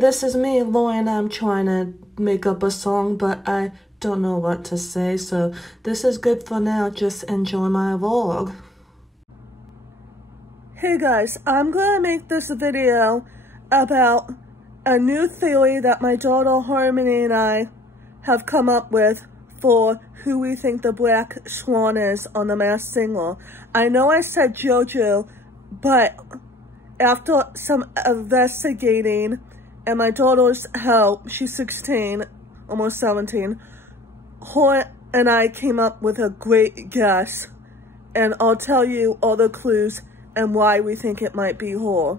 this is me, Lauren. I'm trying to make up a song, but I don't know what to say, so this is good for now. Just enjoy my vlog. Hey guys, I'm gonna make this video about a new theory that my daughter Harmony and I have come up with for who we think the Black Swan is on The Masked Singer. I know I said JoJo, but after some investigating and my daughter's help, she's 16, almost 17, her and I came up with a great guess, and I'll tell you all the clues and why we think it might be her.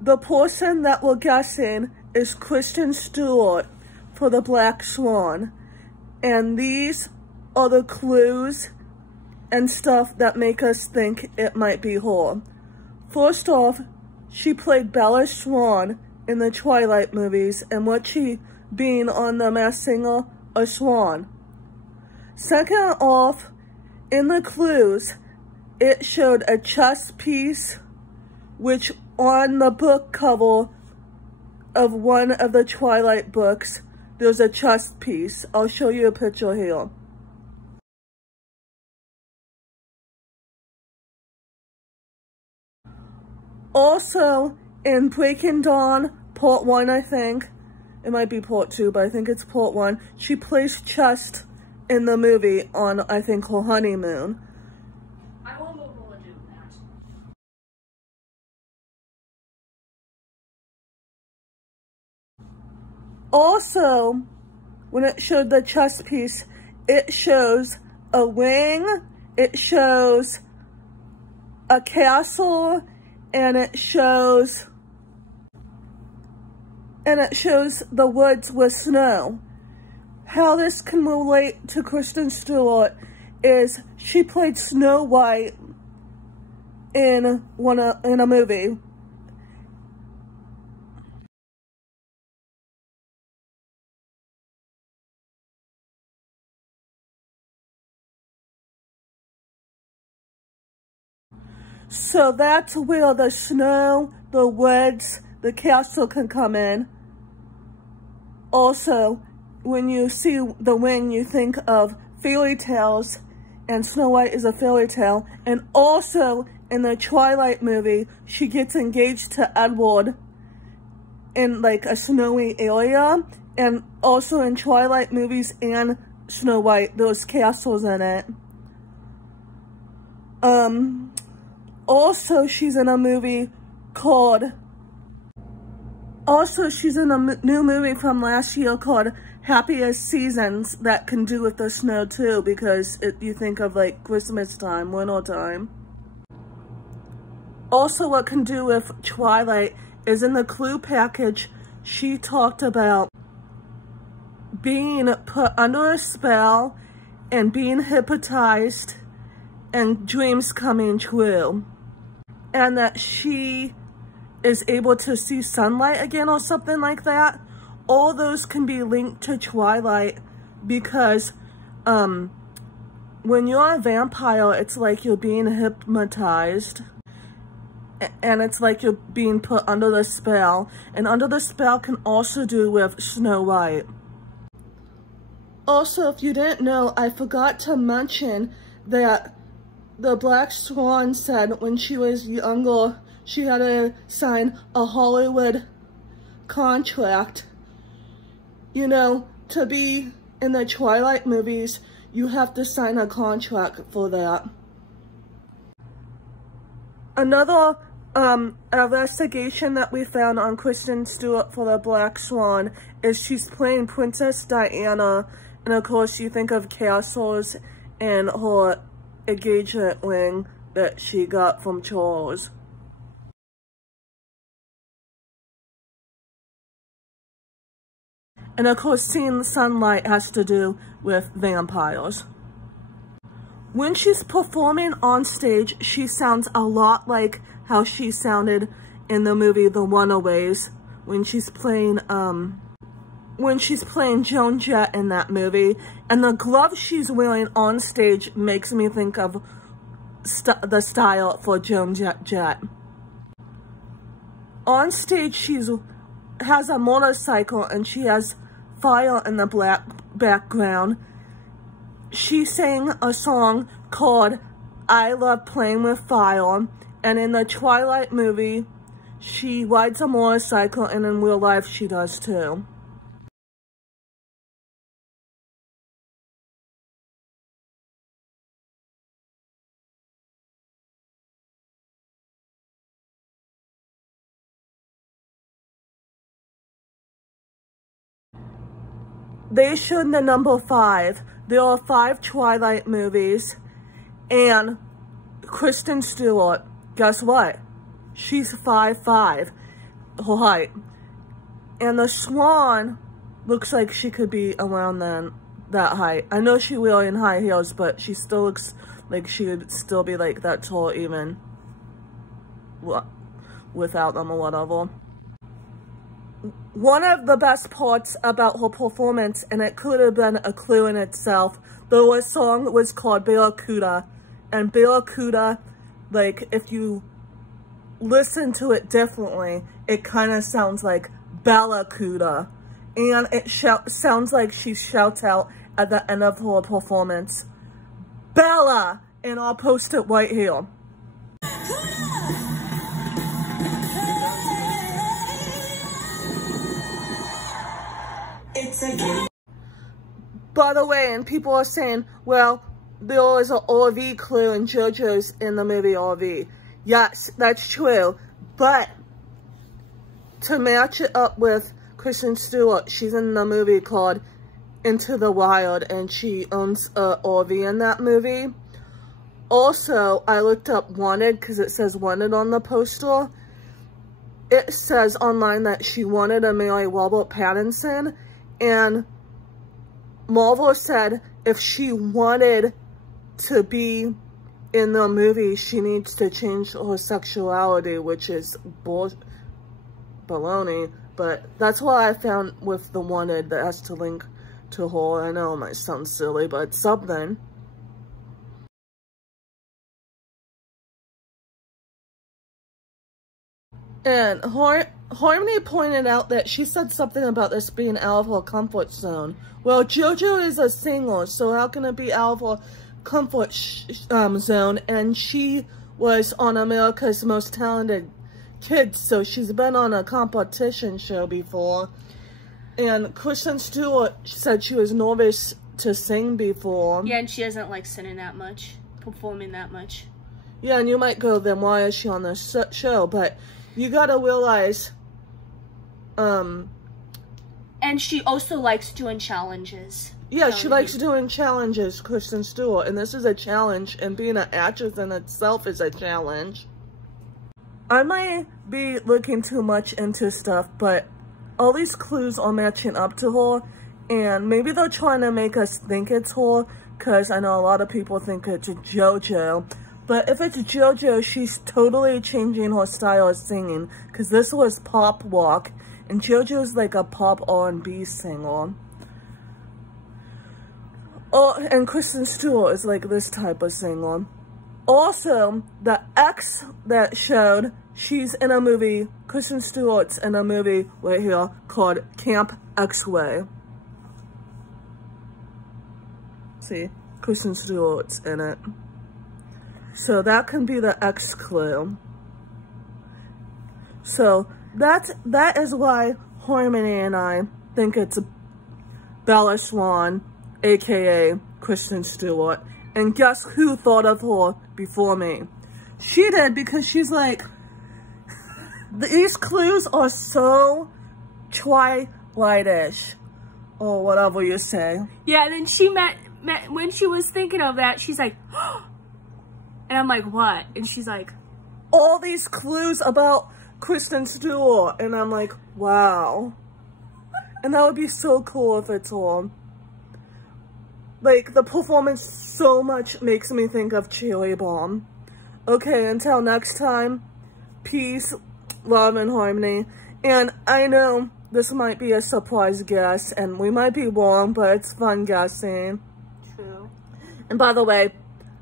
The person that we're guessing is Kristen Stewart for the Black Swan, and these are the clues and stuff that make us think it might be her. First off, she played Bella Swan in the Twilight movies, and what she being on The Masked Singer, a swan. Second off, in the clues, it showed a chess piece, which on the book cover of one of the Twilight books, there's a chess piece. I'll show you a picture here. Also, in Breaking Dawn, Part 1, I think, it might be Part 2, but I think it's Part 1, she plays chess in the movie on, I think, her honeymoon. I won't be able to do that. Also, when it showed the chess piece, it shows a wing, it shows a castle, and it shows the woods with snow. How this can relate to Kristen Stewart is she played Snow White in a movie. So that's where the snow, the woods, the castle can come in. Also, when you see the wing, you think of fairy tales, and Snow White is a fairy tale. And also, in the Twilight movie, she gets engaged to Edward in like a snowy area. And also in Twilight movies and Snow White, there's castles in it. Also, she's in a movie called... Also, she's in a new movie from last year called Happiest Seasons that can do with the snow too, because you think of like Christmas time, winter time. Also, what can do with Twilight is in the clue package, she talked about being put under a spell and being hypnotized and dreams coming true. And that she is able to see sunlight again or something like that. All those can be linked to Twilight because when you're a vampire, it's like you're being hypnotized. And it's like you're being put under the spell. And under the spell can also do with Snow White. Also, if you didn't know, I forgot to mention that the Black Swan said when she was younger, she had to sign a Hollywood contract. You know, to be in the Twilight movies, you have to sign a contract for that. Another investigation that we found on Kristen Stewart for the Black Swan is she's playing Princess Diana, and of course you think of castles and her engagement ring that she got from Charles. And of course, seeing sunlight has to do with vampires. When she's performing on stage, she sounds a lot like how she sounded in the movie The Runaways when she's playing Joan Jett in that movie. And the glove she's wearing on stage makes me think of the style for Joan Jett. on stage has a motorcycle and she has fire in the black background. She sang a song called I Love Playing with Fire, and in the Twilight movie, she rides a motorcycle, and in real life, she does too. They showed the number 5. There are 5 Twilight movies, and Kristen Stewart, guess what? She's 5'5", her height. And the Swan looks like she could be around that height. I know she's wearing high heels, but she still looks like she would still be like that tall even without them or whatever. One of the best parts about her performance, and it could have been a clue in itself, the song was called Barracuda. And Barracuda, like, if you listen to it differently, it kind of sounds like Ballacuda. And it sounds like she shouts out at the end of her performance, Bella! And I'll post it right here. By the way, and people are saying, well, there was an RV clue in JoJo's in the movie RV. Yes, that's true. But to match it up with Kristen Stewart, she's in the movie called Into the Wild, and she owns an RV in that movie. Also, I looked up Wanted because it says Wanted on the poster. It says online that she wanted to marry Robert Pattinson, and Marvel said if she wanted to be in the movie, she needs to change her sexuality, which is baloney. But that's what I found with the Wanted that has to link to her. I know it might sound silly, but it's something. And Harmony pointed out that she said something about this being out of her comfort zone. Well, JoJo is a singer, so how can it be out of her comfort zone? And she was on America's Most Talented Kids, so she's been on a competition show before. And Kristen Stewart said she was nervous to sing before. Yeah, and she doesn't like singing that much, performing that much. Yeah, and you might go, then why is she on this show? But you gotta realize, and she also likes doing challenges. Yeah, she likes doing challenges, Kristen Stewart, and this is a challenge, and being an actress in itself is a challenge. I might be looking too much into stuff, but all these clues are matching up to her, and maybe they're trying to make us think it's her, because I know a lot of people think it's JoJo. But if it's JoJo, she's totally changing her style of singing, because this was pop rock, and JoJo's like a pop R&B singer. Oh, and Kristen Stewart is like this type of singer. Also, the X that showed, she's in a movie, Kristen Stewart's in a movie right here called Camp X-Way. See, Kristen Stewart's in it. So that can be the X clue. So that is why Harmony and I think it's Black Swan, aka Kristen Stewart. And guess who thought of her before me? She did, because she's like, these clues are so Twilight-ish, or whatever you say. Yeah, and then she met when she was thinking of that, she's like, and I'm like, what? And she's like, all these clues about Kristen Stewart. And I'm like, wow. And that would be so cool if it's her. Like, the performance so much makes me think of Cherry Bomb. Okay, until next time, peace, love, and harmony. And I know this might be a surprise guess, and we might be wrong, but it's fun guessing. True. And by the way,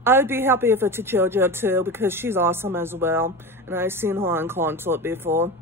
I'd be happy if it's a JoJo too, because she's awesome as well. And I've seen her on concert before.